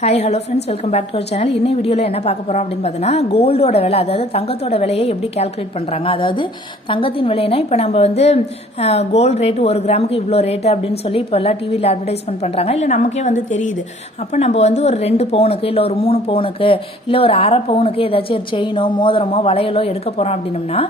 Hi hello friends welcome back to our channel இன்னும் வீடியோவில் என்ன பார்க்க போகிறோம் அப்படின்னு பார்த்தீங்கன்னா கோல்டோட விலை அதாவது தங்கத்தோட விலையை எப்படி கால்குலேட் பண்ணுறாங்க அதாவது தங்கத்தின் விலைனா இப்போ நம்ம வந்து கோல்டு ரேட்டு ஒரு கிராமுக்கு இவ்வளோ ரேட்டு அப்படின்னு சொல்லி இப்போ எல்லாம் டிவியில் அட்வர்டைஸ்மெண்ட் பண்ணுறாங்க இல்லை நமக்கே வந்து தெரியுது. அப்போ நம்ம வந்து ஒரு ரெண்டு பவுனுக்கு இல்லை ஒரு மூணு பவுனுக்கு இல்லை ஒரு அரை பவுனுக்கு ஏதாச்சும் ஒரு செயினோ மோதிரமோ வளையலோ எடுக்க போகிறோம் அப்படின்னம்னா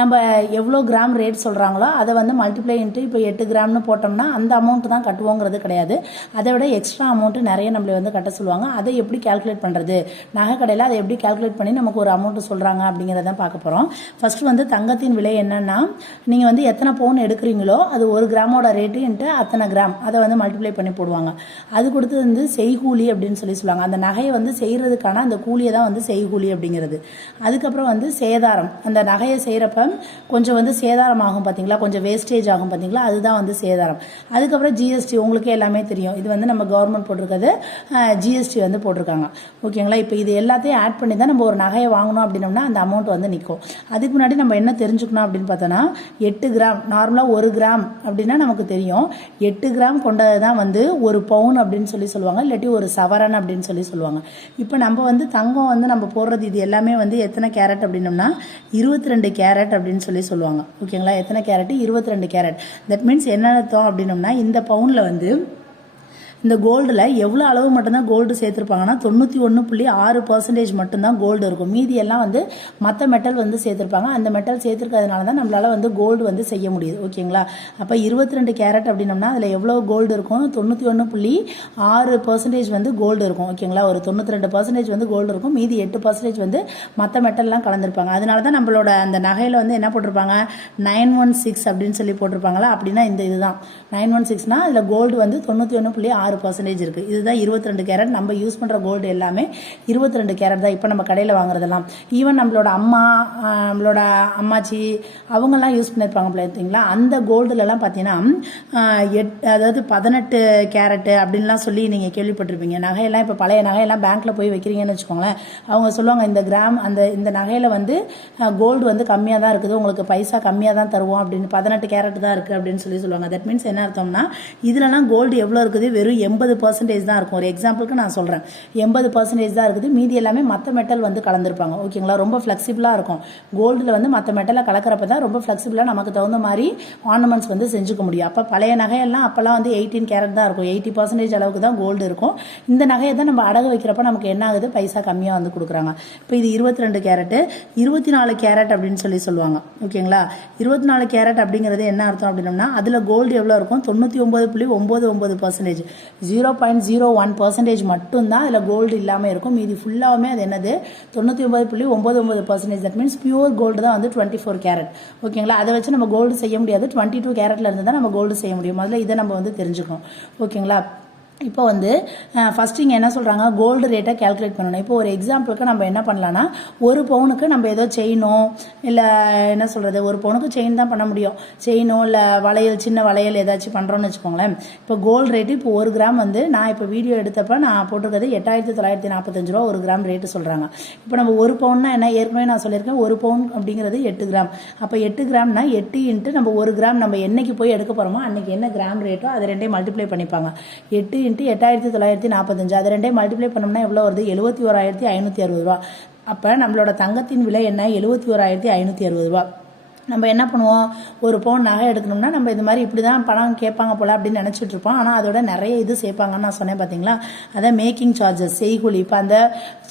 நம்ம எவ்வளோ கிராம் ரேட் சொல்கிறாங்களோ அதை வந்து மல்டிப்ளை இன்ட்டு இப்போ எட்டு கிராம்னு போட்டோம்னா அந்த அமௌண்ட்டு தான் கட்டுவோங்கிறது கிடையாது. அதை விட எக்ஸ்ட்ரா அமௌண்ட்டு நிறைய நம்மளை வந்து கட்ட சொல்லுவாங்க. அதை எப்படி கால்குலேட் பண்ணுறது நகை கடையில் அதை எப்படி கால்குலேட் பண்ணி நமக்கு ஒரு அமௌண்ட் சொல்கிறாங்க அப்படிங்கிறத பார்க்க போகிறோம் ஃபர்ஸ்ட் வந்து தங்கத்தின் விலை என்னென்னா நீங்கள் வந்து எத்தனை பவுன் எடுக்கிறீங்களோ அது ஒரு கிராமோட ரேட்டுன்ட்டு அத்தனை கிராம் அதை வந்து மல்டிப்ளை பண்ணி போடுவாங்க. அது கொடுத்து வந்து செய்கூலி அப்படின்னு சொல்லி சொல்லுவாங்க. அந்த நகையை வந்து செய்கிறதுக்கான அந்த கூலியை தான் வந்து செய்கூலி அப்படிங்கிறது. அதுக்கப்புறம் வந்து சேதாரம். அந்த நகையை செய்கிறப்ப கொஞ்சம் வந்து சேதாரம் ஆகும் பார்த்தீங்களா கொஞ்சம் வேஸ்டேஜ் ஆகும் பார்த்தீங்களா அதுதான் வந்து சேதாரம். அதுக்கப்புறம் ஜிஎஸ்டி உங்களுக்கே எல்லாமே தெரியும். இது வந்து நம்ம கவர்மெண்ட் போட்டிருக்கிறது ஜிஎஸ்டி வந்து போட்டிருக்காங்க. ஓகேங்களா? இப்போ இது எல்லாத்தையும் ஆட் பண்ணி தான் நம்ம ஒரு நகையை வாங்கணும் அப்படின்னோம்னா அந்த அமௌண்ட் வந்து நிற்கும் அதுக்கு முன்னாடி நம்ம என்ன தெரிஞ்சுக்கணும் அப்படின்னு பார்த்தோன்னா எட்டு கிராம் நார்மலாக ஒரு கிராம் அப்படின்னா நமக்கு தெரியும். எட்டு கிராம் கொண்டது தான் வந்து ஒரு பவுன் அப்படின்னு சொல்லி சொல்லுவாங்க. இல்லாட்டி ஒரு சவரன் அப்படின்னு சொல்லி சொல்லுவாங்க. இப்போ நம்ம வந்து தங்கம் வந்து நம்ம போடுறது இது எல்லாமே வந்து எத்தனை கேரட் அப்படின்னோம்னா இருபத்தி ரெண்டு கேரட் அப்படின்னு சொல்லி சொல்லுவாங்க. ஓகேங்களா? எத்தனை கேரட் இருபத்தி ரெண்டு கேரட் தட் மீன்ஸ் என்ன அர்த்தம் அப்படின்னோம்னா இந்த பவுனில் வந்து இந்த கோல்டில் எவ்வளோ அளவு மட்டும்தான் கோல்டு சேர்த்துருப்பாங்கன்னா தொண்ணூற்றி ஒன்று புள்ளி ஆறு பர்சன்டேஜ் மட்டும்தான் கோல்டு இருக்கும். மீதி எல்லாம் வந்து மற்ற மெட்டல் வந்து சேர்த்துருப்பாங்க. அந்த மெட்டல் சேர்த்துருக்கிறதுனால தான் நம்மளால் வந்து கோல்டு வந்து செய்ய முடியுது. ஓகேங்களா? அப்போ இருபத்தி ரெண்டு கேரட் அப்படின்னம்னா அதில் எவ்வளோ கோல்டு இருக்கும்? தொண்ணூற்றி ஒன்று புள்ளி ஆறு பர்சன்டேஜ் வந்து கோல்டு இருக்கும். ஓகேங்களா? ஒரு தொண்ணூற்றி ரெண்டு பர்சன்டேஜ் வந்து கோல்டு இருக்கும். மீதி எட்டு பர்சன்டேஜ் வந்து மற்ற மெட்டல்லாம் கலந்துருப்பாங்க. அதனால தான் நம்மளோட அந்த நகையில் வந்து என்ன போட்டிருப்பாங்க? நைன் ஒன் சிக்ஸ் அப்படின்னு சொல்லி போட்டிருப்பாங்களா? அப்படின்னா இந்த இதுதான். நைன் ஒன் சிக்ஸ்னால் அதில் கோல்டு வந்து தொண்ணூற்றி ஒன்று புள்ளி ஆறு பர்சன்டேஜ் இருக்குது இதுதான் இருபத்தி ரெண்டு கேரட் நம்ம யூஸ் பண்ணுற கோல்டு எல்லாமே இருபத்தி ரெண்டு கேரட் தான் இப்போ நம்ம கடையில் வாங்குறதெல்லாம். ஈவன் நம்மளோட அம்மா நம்மளோட அம்மாச்சி அவங்கெல்லாம் யூஸ் பண்ணியிருப்பாங்க பார்த்தீங்களா அந்த கோல்டுலலாம் பார்த்தீங்கன்னா எட் அதாவது பதினெட்டு கேரட்டு அப்படின்லாம் சொல்லி நீங்கள் கேள்விப்பட்டிருப்பீங்க. நகையெல்லாம் இப்போ பழைய நகையெல்லாம் பேங்க்கில் போய் வைக்கிறீங்கன்னு வச்சுக்கோங்களேன். அவங்க சொல்லுவாங்க இந்த கிராம் அந்த இந்த நகையில் வந்து கோல்டு வந்து கம்மியாக தான் இருக்குது. உங்களுக்கு பைசா கம்மியாக தான் தருவோம் அப்படின்னு பதினெட்டு கேரட் தான் இருக்குது அப்படின்னு சொல்லி சொல்லுவாங்க. தட் மீன்ஸ் என்ன அர்த்தம்னா இதுலலாம் கோல்டு எவ்வளோ இருக்குது வெறும் எண்பது பர்சன்டேஜ் தான் இருக்கும். ஒரு எக்ஸாம்பிளுக்கு நான் சொல்கிறேன் எண்பது பர்சன்டேஜ் தான் இருக்குது. மீதி எல்லாமே மற்ற மெட்டல் வந்து கலந்துருப்பாங்க. ஓகேங்களா ரொம்ப ஃப்ளெக்சிபிளாக இருக்கும். கோல்டில் வந்து மற்ற மெட்டலை கலக்கிறப்ப தான் ரொம்ப ஃப்ளெக்சிபிளாக நமக்கு தகுந்த மாதிரி ஆர்னமெண்ட்ஸ் வந்து செஞ்சுக்க முடியும். அப்போ பழைய நகையெல்லாம் அப்போல்லாம் வந்து எயிட்டீன் கேரட் தான் இருக்கும். எயிட்டி பர்சன்டேஜ் அளவுக்கு தான் கோல்டு இருக்கும். இந்த நகையை தான் நம்ம அடகு வைக்கிறப்ப நமக்கு என்ன ஆகுது? பைசா கம்மியாக வந்து கொடுக்குறாங்க. இப்போ இது இருபத்தி ரெண்டு கேரட்டு இருபத்தி நாலு கேரட் அப்படின்னு சொல்லி சொல்லுவாங்க. ஓகேங்களா இருபத்தி நாலு கேரட் அப்படிங்கிறது என்ன அர்த்தம் அப்படின்னம்னா அதில் கோல்டு எவ்வளோ இருக்கும்? தொண்ணூற்றி ஒம்பது புள்ளி ஒம்பது ஒம்பது percentage zero point zero one percentage மட்டும்தான் அதில் கோல்டு இல்லாமல் இருக்கும். மீதி ஃபுல்லாகவுமே அது என்னது? தொண்ணூற்றி ஒம்பது புள்ளி ஒம்பது ஒம்பது percentage that means pure gold தான் வந்து டுவெண்ட்டி ஃபோர் கேரட் ஓகேங்களா அதை வச்சு நம்ம கோல்டு செய்ய முடியாது. டுவெண்ட்டி டூ கேரட்டில் இருந்து தான் நம்ம கோல்டு செய்ய முடியும். முதல்ல இதை நம்ம வந்து தெரிஞ்சுக்கணும். ஓகேங்களா இப்போ வந்து ஃபஸ்ட் இங்கே என்ன சொல்கிறாங்க கோல்டு ரேட்டை கால்குலேட் பண்ணணும். இப்போ ஒரு எக்ஸாம்பிளுக்கு நம்ம என்ன பண்ணலான்னா ஒரு பவுனுக்கு நம்ம ஏதோ செயினோ இல்லை என்ன சொல்கிறது ஒரு பவுனுக்கு செயின் தான் பண்ண முடியும். செயினோ இல்லை வளையல் சின்ன வளையல் ஏதாச்சும் பண்ணுறோன்னு வச்சுக்கோங்களேன். இப்போ கோல்டு ரேட்டு இப்போ ஒரு கிராம் வந்து நான் இப்போ வீடியோ எடுத்தப்ப நான் போட்டிருக்கிறது எட்டாயிரத்தி தொள்ளாயிரத்தி நாற்பத்தஞ்சு ரூபா ஒரு கிராம் ரேட்டு சொல்கிறாங்க இப்போ நம்ம ஒரு பவுன்னா என்ன? ஏற்கனவே நான் சொல்லியிருக்கேன் ஒரு பவுன் அப்படிங்கிறது எட்டு கிராம் அப்போ எட்டு கிராம்னா எட்டு இன்ட்டு நம்ம ஒரு கிராம் நம்ம என்னைக்கு போய் எடுக்க போகிறோமோ அன்னைக்கு என்ன கிராம் ரேட்டோ அதை ரெண்டையும் மல்டிப்ளை பண்ணிப்பாங்க. எட்டு இன்ட்டு எட்டாயிரத்தி தொள்ளாயிரத்தி நாற்பத்தஞ்சு அது ரெண்டே மல்டிப்ளை பண்ணோம்னா எவ்வளோ வருது? எழுபத்தி ஓராயிரத்தி ஐநூற்றி அறுபது ரூபா. அப்போ நம்மளோட தங்கத்தின் விலை என்ன? எழுபத்தி ஓராயிரத்தி ஐநூற்றி அறுபது ரூபா. நம்ம என்ன பண்ணுவோம்? ஒரு பவுன் நகை எடுக்கணும்னா நம்ம இது மாதிரி இப்படி தான் பணம் கேட்பாங்க போல அப்படின்னு நினச்சிட்டு இருப்போம். ஆனால் அதோட நிறைய இது சேர்ப்பாங்கன்னு நான் சொன்னேன் பார்த்தீங்களா அதான் மேக்கிங் சார்ஜஸ் செய்கூலி இப்போ அந்த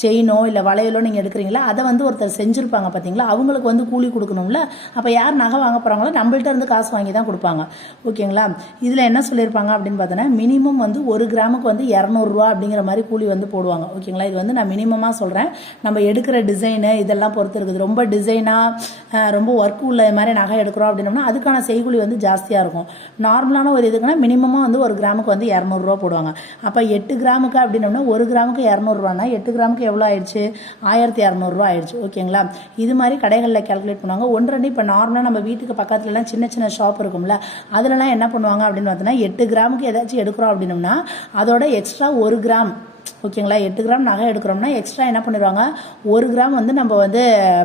செயினோ இல்லை வளையலோ நீங்கள் எடுக்கிறீங்களா? அதை வந்து ஒருத்தர் செஞ்சுருப்பாங்க பார்த்தீங்களா அவங்களுக்கு வந்து கூலி கொடுக்கணும்ல. அப்போ யார் நகை வாங்க போகிறாங்களோ நம்மள்ட்ட இருந்து காசு வாங்கி தான் கொடுப்பாங்க. ஓகேங்களா? இதில் என்ன சொல்லியிருப்பாங்க அப்படின்னு பார்த்தோன்னா மினிமம் வந்து ஒரு கிராமுக்கு வந்து இரநூறுவா அப்படிங்கிற மாதிரி கூலி வந்து போடுவாங்க. ஓகேங்களா? இது வந்து நான் மினிமமாக சொல்கிறேன் நம்ம எடுக்கிற டிசைனு இதெல்லாம் பொறுத்து இருக்குது. ரொம்ப டிசைனாக ரொம்ப ஒர்க் உள்ள இது மாதிரி நகை எடுக்கிறோம் அப்படின்னோம்னா அதுக்கான செய்கூலி வந்து ஜாஸ்தியாக இருக்கும். நார்மலான ஒரு இதுக்குன்னா மினிமமாக வந்து ஒரு கிராமுக்கு வந்து இரநூறுவா போடுவாங்க. அப்போ எட்டு கிராமுக்கு அப்படின்னோம்னா ஒரு கிராமுக்கு இரநூறுவானா எட்டு கிராமுக்கு எவ்வளோ ஆயிடுச்சு? ஆயிரத்தி இரநூறுவா ஆயிடுச்சு. ஓகேங்களா இது மாதிரி கடைகளில் கால்குலேட் பண்ணுவாங்க. ஒன்று ரெண்டு இப்போ நார்மலாக நம்ம வீட்டுக்கு பக்கத்துலலாம் சின்ன சின்ன ஷாப் இருக்கும்ல அதுலலாம் என்ன பண்ணுவாங்க அப்படின்னு பார்த்தோன்னா எட்டு கிராமுக்கு ஏதாச்சும் எடுக்கிறோம் அப்படின்னோம்னா அதோட எக்ஸ்ட்ரா ஒரு கிராம் ஓகேங்களா? எட்டு கிராம் நகை எடுக்கிறோம்னா எக்ஸ்ட்ரா என்ன பண்ணிடுவாங்க? ஒரு கிராம் வந்து நம்ம வந்து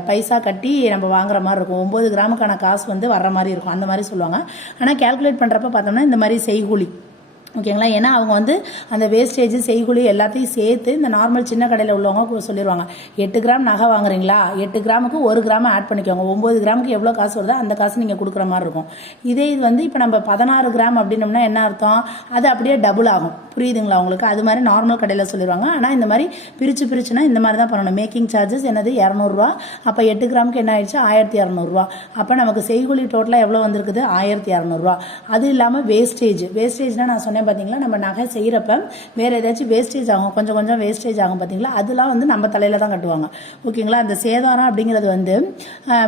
பைசா கட்டி நம்ம வாங்குற மாதிரி இருக்கும். ஒம்பது கிராமுக்கான காசு வந்து வர்ற மாதிரி இருக்கும். அந்த மாதிரி சொல்லுவாங்க. ஆனால் கால்குலேட் பண்ணுறப்ப பார்த்தோம்னா இந்த மாதிரி செய்கூலி. ஓகேங்களா? ஏன்னா அவங்க வந்து அந்த வேஸ்டேஜ் செய்கூலி எல்லாத்தையும் சேர்த்து இந்த நார்மல் சின்ன கடையில் உள்ளவங்க சொல்லிடுவாங்க எட்டு கிராம் நகை வாங்குறீங்களா? எட்டு கிராமுக்கு ஒரு கிராம் ஆட் பண்ணிக்கோங்க. ஒம்பது கிராமுக்கு எவ்வளோ காசு வருதோ அந்த காசு நீங்கள் கொடுக்குற மாதிரி இருக்கும். இதே இது வந்து இப்போ நம்ம பதினாறு கிராம் அப்படின்னோம்னா என்ன அர்த்தம்? அது அப்படியே டபுள் ஆகும். புரியுதுங்களா உங்களுக்கு? அது மாதிரி நார்மல் கடையில் சொல்லிடுவாங்க ஆனால் இந்த மாதிரி பிரித்து பிரிச்சுன்னா இந்த மாதிரி தான் பண்ணணும். மேக்கிங் சார்ஜஸ் என்னது? இரநூறுவா. அப்போ எட்டு கிராமுக்கு என்ன ஆயிடுச்சு? ஆயிரத்தி இரநூறுவா. அப்போ நமக்கு செய்குழி டோட்டலாக எவ்வளோ வந்திருக்குது? ஆயிரத்தி இரநூறுவா. அது இல்லாமல் வேஸ்டேஜ் வேஸ்டேஜ்னால் நான் சொன்னேன் பார்த்தீங்களா நம்ம நகை செய்கிறப்ப வேறு ஏதாச்சும் வேஸ்டேஜ் ஆகும். கொஞ்சம் கொஞ்சம் வேஸ்டேஜ் ஆகும் பார்த்தீங்களா அதெல்லாம் வந்து நம்ம தலையில் தான் கட்டுவாங்க. ஓகேங்களா? அந்த சேதாரம் அப்படிங்கிறது வந்து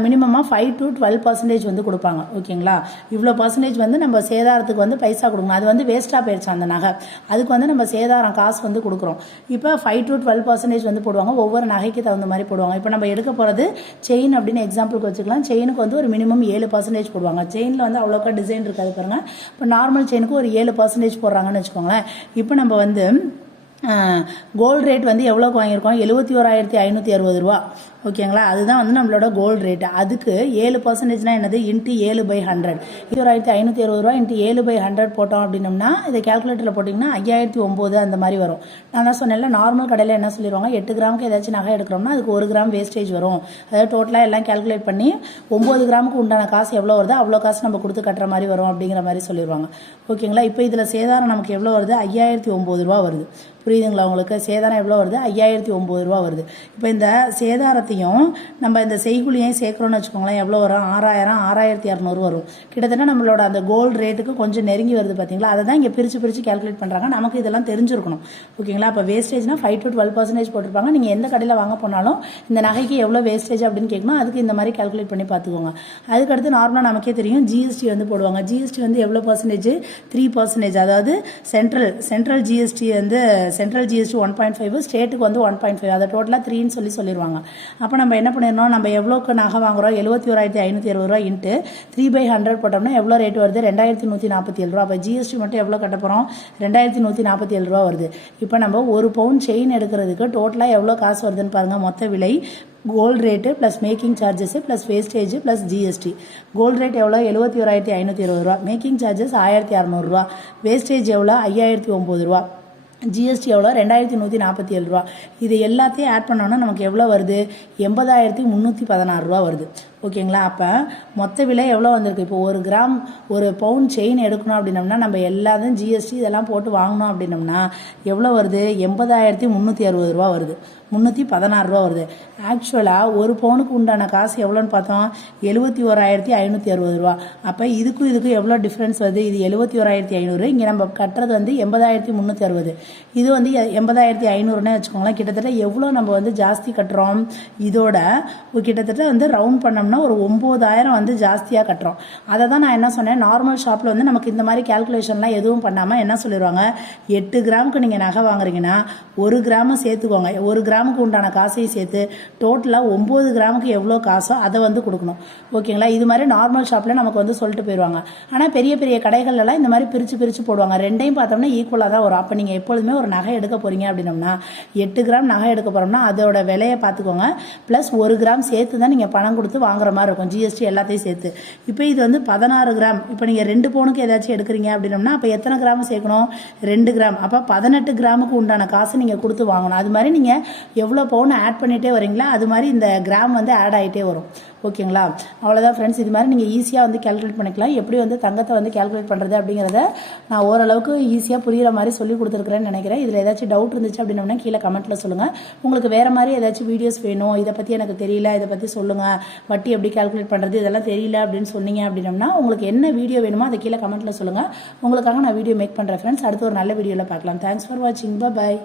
மினிமமாக ஃபைவ் டு டுவெல் பர்சன்டேஜ் வந்து கொடுப்பாங்க. ஓகேங்களா? இவ்வளோ பர்சன்டேஜ் வந்து நம்ம சேதாரத்துக்கு வந்து பைசா கொடுக்கணும் அது வந்து வேஸ்ட்டாக போயிடுச்சு அந்த நகை. அது அதுக்கு வந்து நம்ம சேதாரம் காசு வந்து கொடுக்குறோம். இப்போ ஃபைவ் டு டுவெல் பர்சன்டேஜ் வந்து போடுவாங்க. ஒவ்வொரு நகைக்கு தகுந்த மாதிரி போடுவாங்க. இப்போ நம்ம எடுக்க போகிறது செயின் அப்படின்னு எக்ஸாம்பிளுக்கு வச்சுக்கலாம். செயினுக்கு வந்து ஒரு மினிமம் ஏழு பர்சன்டேஜ் போடுவாங்க. செயினில் வந்து அவ்வளோக்கா டிசைன் இருக்காது பாருங்க. இப்போ நார்மல் செயினுக்கு ஒரு ஏழு பர்சன்டேஜ் போடுறாங்கன்னு வச்சுக்கோங்களேன். இப்போ நம்ம வந்து கோல்டு ரேட் வந்து எவ்வளோக்கு வாங்கியிருக்கோம்? எழுபத்தி ஓராயிரத்தி ஐநூற்றி அறுபது ரூபா. ஓகேங்களா? அதுதான் வந்து நம்மளோட கோல்டு ரேட்டு அதுக்கு ஏழு பர்சன்டேஜ்னா என்னது? இன்ட்டு ஏழு பை ஹண்ட்ரட் இருபதாயிரத்தி ஐநூற்றி அறுபது ரூபா இன்ட்டு ஏழு பை ஹண்ட்ரட் போட்டோம் அப்படின்னம்னா இதை கேல்குலேட்டரில் போட்டிங்கன்னா ஐயாயிரத்தி ஒம்பது அந்த மாதிரி வரும். நான் தான் சொன்னேன்ல நார்மல் கடையில் என்ன சொல்லிடுவாங்க எட்டு கிராமுக்கு ஏதாச்சும் நகை எடுக்கிறோம்னா அதுக்கு ஒரு கிராம் வேஸ்டேஜ் வரும். அதாவது டோட்டலாக எல்லாம் கேல்குலேட் பண்ணி ஒம்பது கிராமுக்கு உண்டான காசு எவ்வளோ வருதோ அவ்வளோ காசு நம்ம கொடுத்து கட்டுற மாதிரி வரும் அப்படிங்கிற மாதிரி சொல்லிடுவாங்க ஓகேங்களா? இப்போ இதில் சேதாரம் நமக்கு எவ்வளோ வருது? ஐயாயிரத்தி ஒம்பது ரூபா வருது. புரியுதுங்களா உங்களுக்கு? சேதாரம் எவ்வளோ வருது? ஐயாயிரத்தி ஒம்பது ரூபா வருது. இப்போ இந்த சேதாரத்தை எல்லாத்தையும் நம்ம இந்த செய்குலியையும் சேர்க்குறோன்னு வச்சுக்கோங்களேன் எவ்வளோ வரும்? ஆறாயிரம் ஆறாயிரத்தி இரநூறு வரும். கிட்டத்தட்ட நம்மளோட அந்த கோல்டு ரேட்டுக்கு கொஞ்சம் நெருங்கி வருது பார்த்தீங்களா அதை தான் இங்கே பிரித்து பிரித்து கேல்குலேட் பண்ணுறாங்க நமக்கு இதெல்லாம் தெரிஞ்சிருக்கணும். ஓகேங்களா அப்போ வேஸ்டேஜ்னா ஃபைவ் டு டுவெல் பர்சன்டேஜ் போட்டிருப்பாங்க. நீங்கள் எந்த கடையில் வாங்க போனாலும் இந்த நகைக்கு எவ்வளோ வேஸ்டேஜ் அப்படின்னு கேட்கணும். அதுக்கு இந்த மாதிரி கேல்குலேட் பண்ணி பார்த்துக்கோங்க. அதுக்கடுத்து நார்மலாக நமக்கே தெரியும். ஜிஎஸ்டி வந்து போடுவாங்க. ஜிஎஸ்டி வந்து எவ்வளோ பர்சன்டேஜ் த்ரீ பர்சன்டேஜ் அதாவது சென்ட்ரல் சென்ட்ரல் ஜிஎஸ்டி வந்து central GST one point five ஸ்டேட்டுக்கு வந்து ஒன் பாயிண்ட் ஃபைவ் அதை டோட்டலாக த்ரீன்னு சொல்லி சொல்லிடுவாங்க அப்போ நம்ம என்ன பண்ணிடணும்? நம்ம எவ்வளோக்கு நகை வாங்குறோம்? எழுபத்தி ஓராயிரத்தி ஐநூற்றி அறுபது ரூபா இன்ட்டு த்ரீ பை ஹண்ட்ரட் போட்டோம்னா எவ்வளோ ரேட் வருது? ரெண்டாயிரத்தி நூற்றி நாற்பத்தி ஏழு ரூபா. அப்போ ஜிஎஸ்டி மட்டும் எவ்வளோ கட்ட போகிறோம் ரெண்டாயிரத்தி நூற்றி நாற்பத்தி ஏழு ரூபா வருது. இப்போ நம்ம ஒரு பவுன் செயின் எடுக்கிறதுக்கு டோட்டலாக எவ்வளோ காசு வருதுன்னு பாருங்கள் மொத்த விலை gold rate plus making charges plus wastage plus GST gold rate எவ்வளோ எழுபத்தி ஓராயிரத்தி ஐநூற்றி இருபது ரூபா. மேக்கிங் சார்ஜஸ் ஆயிரத்தி அறநூறுரூவா வேஸ்டேஜ் எவ்வளோ ஐயாயிரத்தி ஒம்பது ரூபா. ஜிஎஸ்டி எவ்வளோ? ரெண்டாயிரத்தி நூற்றி நாற்பத்தி ஏழு ரூபா. இது எல்லாத்தையும் ஆட் பண்ணோன்னா நமக்கு எவ்வளோ வருது? எண்பதாயிரத்தி முந்நூற்றி பதினாறு ரூபா வருது. ஓகேங்களா? அப்போ மொத்த விலை எவ்வளோ வந்திருக்கு? இப்போ ஒரு கிராம் ஒரு பவுன் செயின் எடுக்கணும் அப்படின்னம்னா நம்ம எல்லாத்தையும் ஜிஎஸ்டி இதெல்லாம் போட்டு வாங்கணும் அப்படின்னம்னா எவ்வளோ வருது? எண்பதாயிரத்தி முந்நூற்றி அறுபது ரூபா வருது. முந்நூற்றி பதினாறு ரூபா வருது. ஆக்சுவலாக ஒரு பவுனுக்கு உண்டான காசு எவ்வளோன்னு பார்த்தோம்? எழுபத்தி ஓராயிரத்தி ஐநூற்றி அறுபது ரூபா. அப்போ இதுக்கும் இதுக்கும் எவ்வளோ டிஃப்ரென்ஸ் வருது? இது எழுபத்தி ஓராயிரத்தி ஐநூறு இங்கே நம்ம கட்டுறது வந்து எண்பதாயிரத்தி முந்நூற்றி அறுபது. இது வந்து எண்பதாயிரத்தி ஐநூறுனே வச்சுக்கோங்களேன். கிட்டத்தட்ட எவ்வளோ நம்ம வந்து ஜாஸ்தி கட்டுறோம்? இதோட கிட்டத்தட்ட வந்து ரவுண்ட் பண்ணோம்னா ஒரு ஒம்பதாயிரம் வந்து ஜாஸ்தியாக கட்டுறோம். அதை தான் நான் என்ன சொன்னேன் நார்மல் ஷாப்பில் வந்து நமக்கு இந்த மாதிரி கேல்குலேஷன்லாம் எதுவும் பண்ணாமல் என்ன சொல்லிடுவாங்க எட்டு கிராமுக்கு நீங்கள் நகை வாங்குறீங்கன்னா ஒரு கிராமம் சேர்த்துக்கோங்க. ஒரு கிராமுக்கு உண்டான காசையும் சேர்த்து டோட்டலாக ஒம்பது கிராமுக்கு எவ்வளோ காசோ அதை வந்து கொடுக்கணும். ஓகேங்களா? இது மாதிரி நார்மல் ஷாப்பில் நமக்கு வந்து சொல்லிட்டு போயிடுவாங்க ஆனால் பெரிய பெரிய கடைகள்லாம் இந்த மாதிரி பிரித்து பிரித்து போடுவாங்க. ரெண்டையும் பார்த்தோம்னா ஈக்குவலாக தான் வரும். அப்போ நீங்கள் எப்பொழுதுமே ஒரு நகை எடுக்க போகிறீங்க அப்படின்னோம்னா எட்டு கிராம் நகை எடுக்க போகிறோம்னா அதோட விலையை பார்த்துக்கோங்க. ப்ளஸ் ஒரு கிராம் சேர்த்து தான் நீங்கள் பணம் கொடுத்து வாங்குற மாதிரி இருக்கும். ஜிஎஸ்டி எல்லாத்தையும் சேர்த்து. இப்போ இது வந்து பதினாறு கிராம். இப்போ நீங்கள் ரெண்டு பவுனுக்கு ஏதாச்சும் எடுக்கிறீங்க அப்படின்னோம்னா அப்போ எத்தனை கிராம் சேர்க்கணும்? ரெண்டு கிராம். அப்போ பதினெட்டு கிராமுக்கு உண்டான காசு நீங்கள் கொடுத்து வாங்கணும். அது மாதிரி நீங்கள் எவ்வளோ பவுன் ஆட் பண்ணிகிட்டே வரீங்களா அது மாதிரி இந்த கிராம் வந்து ஆட் ஆகிட்டே வரும். ஓகேங்களா? அவ்வளோதான் ஃப்ரெண்ட்ஸ் இது மாதிரி நீங்கள் ஈஸியாக வந்து கேல்குலேட் பண்ணிக்கலாம். எப்படி வந்து தங்கத்தை வந்து கேல்குலேட் பண்ணுறது அப்படிங்கிறத நான் ஓரளவுக்கு ஈஸியாக புரிகிற மாதிரி சொல்லி கொடுத்துருக்குறேன்னு நினைக்கிறேன். இதில் ஏதாச்சும் டவுட் இருந்துச்சு அப்படின்னோம்னா கீழே கமெண்ட்டில் சொல்லுங்கள் உங்களுக்கு வேறு மாதிரி ஏதாச்சும் வீடியோஸ் வேணும். இதை பற்றி எனக்கு தெரியல. இதை பற்றி சொல்லுங்கள் வட்டி எப்படி கேல்குலேட் பண்ணுறது இதெல்லாம் தெரியல அப்படின்னு சொன்னீங்க அப்படின்னம்னா உங்களுக்கு என்ன வீடியோ வேணுமோ அதை கீழே கமெண்ட்டில் சொல்லுங்கள் உங்களுக்காக நான் வீடியோ மேக் பண்ணுறேன் ஃப்ரெண்ட்ஸ் அடுத்து ஒரு நல்ல வீடியோவில் பார்க்கலாம். தேங்க்ஸ் ஃபார் வாட்சிங் பாய்